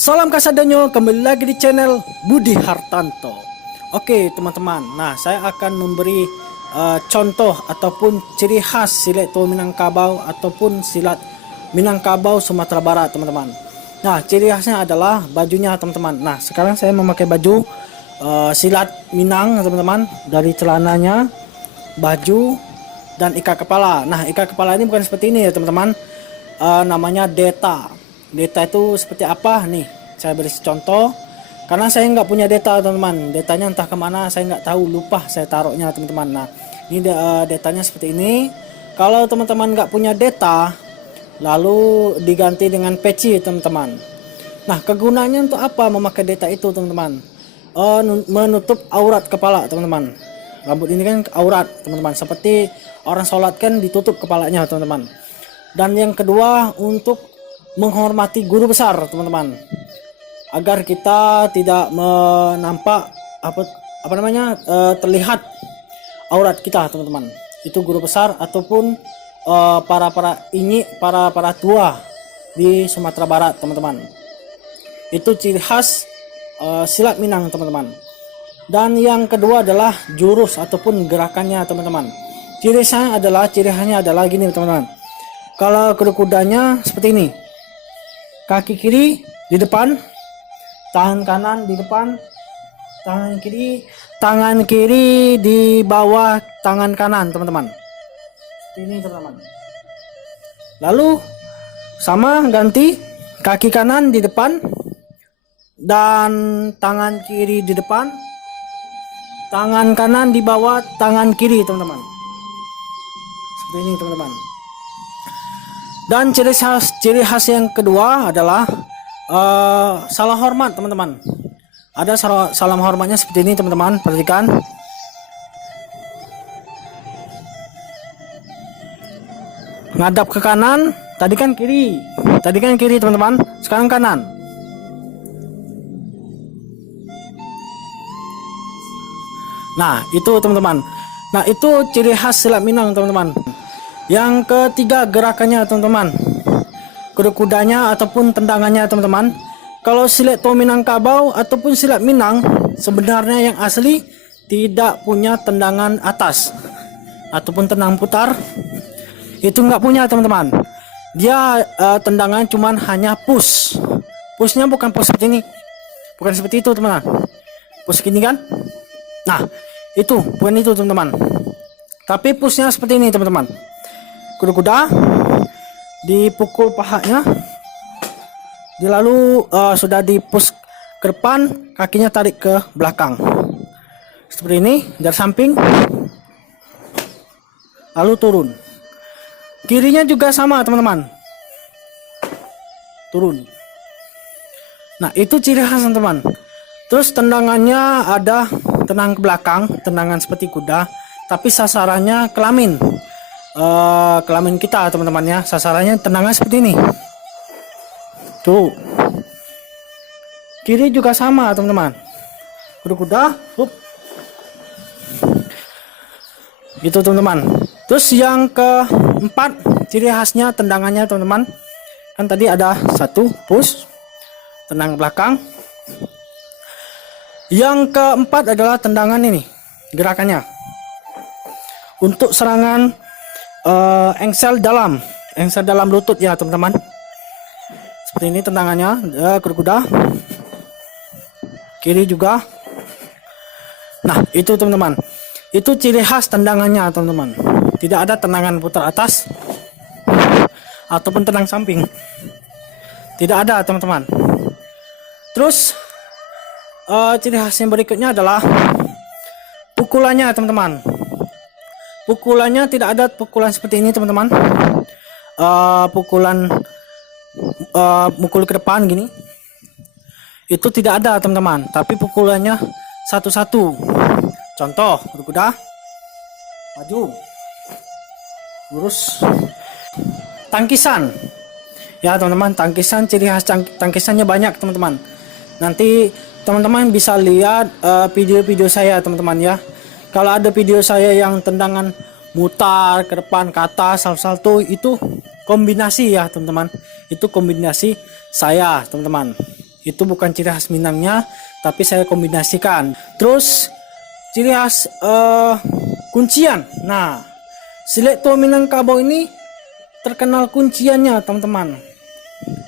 Salam Kasadonyo, kembali lagi di channel Budi Hartanto. Oke teman-teman, nah saya akan memberi contoh ataupun ciri khas silat tua Minangkabau ataupun silat Minangkabau Sumatera Barat teman-teman. Nah ciri khasnya adalah bajunya teman-teman. Nah sekarang saya memakai baju silat Minang teman-teman, dari celananya, baju, dan ikat kepala. Nah ikat kepala ini bukan seperti ini ya teman-teman, namanya deta. Deta itu seperti apa nih? Saya beri contoh. Karena saya nggak punya deta teman-teman. Detanya entah kemana, saya nggak tahu, lupa saya taruhnya teman-teman. Nah ini detanya seperti ini. Kalau teman-teman nggak punya deta, lalu diganti dengan peci teman-teman. Nah kegunaannya untuk apa memakai deta itu teman-teman? Menutup aurat kepala teman-teman. Rambut ini kan aurat teman-teman. Seperti orang sholat kan ditutup kepalanya teman-teman. Dan yang kedua untuk menghormati guru besar teman-teman, agar kita tidak menampak terlihat aurat kita teman-teman. Itu guru besar ataupun para tua di Sumatera Barat teman-teman. Itu ciri khas silat Minang teman-teman. Dan yang kedua adalah jurus ataupun gerakannya teman-teman. Ciri khasnya adalah gini teman-teman. Kalau kudanya seperti ini, kaki kiri di depan, tangan kanan di depan, tangan kiri di bawah tangan kanan teman-teman. Seperti ini teman-teman. Lalu sama ganti, kaki kanan di depan dan tangan kiri di depan, tangan kanan di bawah tangan kiri teman-teman. Seperti ini teman-teman. Dan ciri khas yang kedua adalah salam hormat teman-teman. Ada salam hormatnya seperti ini teman-teman, perhatikan. Ngadap ke kanan, tadi kan kiri teman-teman, sekarang kanan. Nah itu teman-teman. Nah itu ciri khas silat Minang teman-teman. Yang ketiga gerakannya teman-teman, kudanya ataupun tendangannya teman-teman. Kalau silat tua Minangkabau ataupun silat Minang sebenarnya yang asli tidak punya tendangan atas ataupun tendang putar, itu nggak punya teman-teman. Dia tendangan cuman hanya push. Pushnya bukan push seperti ini, bukan seperti itu teman-teman. Push gini kan? Nah itu bukan itu teman-teman, tapi pushnya seperti ini teman-teman. Kuda dipukul pahanya, lalu sudah dipush ke depan, kakinya tarik ke belakang seperti ini dari samping, lalu turun. Kirinya juga sama teman-teman, turun. Nah itu ciri khas teman-teman. Terus tendangannya ada tenang ke belakang, tendangan seperti kuda, tapi sasarannya kelamin kita teman-teman ya. Sasarannya tendangan seperti ini tuh. Kiri juga sama teman-teman, kuda gitu teman-teman. Terus yang keempat ciri khasnya tendangannya teman-teman, kan tadi ada satu push, tenang belakang. Yang keempat adalah tendangan ini, gerakannya untuk serangan engsel dalam lutut ya teman-teman. Seperti ini tendangannya, kuda kiri juga. Nah itu teman-teman, itu ciri khas tendangannya teman-teman. Tidak ada tendangan putar atas ataupun tendang samping, tidak ada teman-teman. Terus ciri khas yang berikutnya adalah pukulannya teman-teman. Pukulannya tidak ada pukulan seperti ini teman-teman. Pukulan mukul ke depan gini, itu tidak ada teman-teman, tapi pukulannya satu-satu. Contoh berkuda, maju, lurus. Tangkisan ya teman-teman, tangkisan, ciri khas tangkisannya banyak teman-teman. Nanti teman-teman bisa lihat video-video saya teman-teman ya. Kalau ada video saya yang tendangan mutar ke depan, ke atas, salto, itu kombinasi ya teman-teman. Itu kombinasi saya teman-teman. Itu bukan ciri khas Minangnya, tapi saya kombinasikan. Terus ciri khas kuncian. Nah, silet tua Minangkabau ini terkenal kunciannya, teman-teman.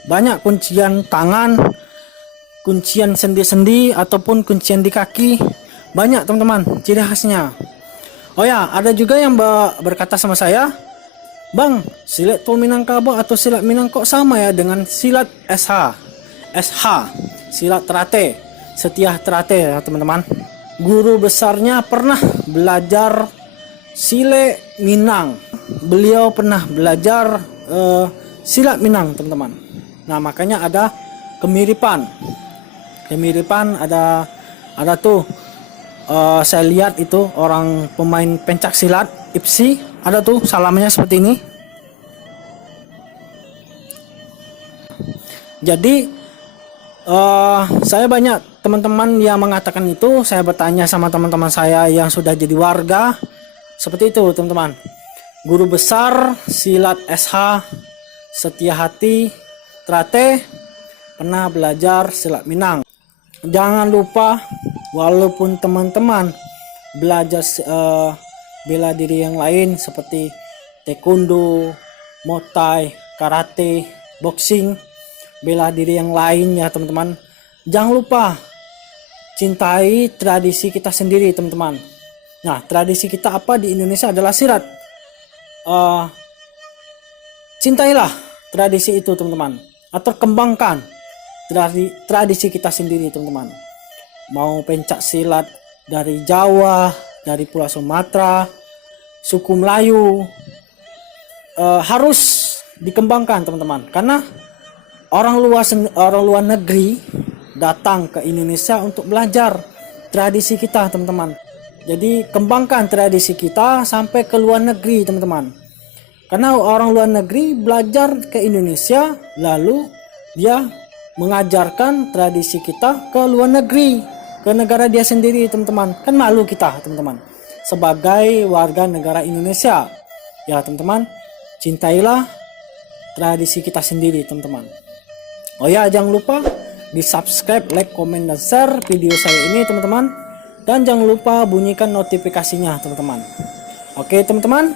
Banyak kuncian tangan, kuncian sendi-sendi ataupun kuncian di kaki. Banyak, teman-teman, ciri khasnya. Oh ya, ada juga yang berkata sama saya, "Bang, silat tua Minangkabau atau silat Minang kok sama ya dengan silat SH, silat terate, Setia Terate ya, teman-teman." Guru besarnya pernah belajar silet Minang. Beliau pernah belajar silat Minang, teman-teman. Nah, makanya ada kemiripan. Ada tuh saya lihat itu orang pemain pencak silat IPSI, ada tuh salamannya seperti ini. Jadi saya banyak teman-teman yang mengatakan itu. Saya bertanya sama teman-teman saya yang sudah jadi warga, seperti itu, teman-teman. Guru besar silat SH Setia Terate pernah belajar silat Minang. Jangan lupa, walaupun teman-teman belajar bela diri yang lain seperti taekwondo, muay thai, karate, boxing, bela diri yang lain ya, teman-teman, jangan lupa cintai tradisi kita sendiri, teman-teman. Nah, tradisi kita apa di Indonesia adalah silat. Cintailah tradisi itu, teman-teman, atau kembangkan tradisi kita sendiri, teman-teman. Mau pencak silat dari Jawa, dari Pulau Sumatera, suku Melayu, harus dikembangkan, teman-teman, karena orang luar negeri datang ke Indonesia untuk belajar tradisi kita, teman-teman. Jadi kembangkan tradisi kita sampai ke luar negeri, teman-teman. Karena orang luar negeri belajar ke Indonesia, lalu dia mengajarkan tradisi kita ke luar negeri, ke negara dia sendiri, teman-teman. Kan malu kita, teman-teman, sebagai warga negara Indonesia. Ya, teman-teman, cintailah tradisi kita sendiri, teman-teman. Oh ya, jangan lupa di subscribe, like, komen, dan share video saya ini, teman-teman. Dan jangan lupa bunyikan notifikasinya, teman-teman. Oke, teman-teman,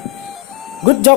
good job.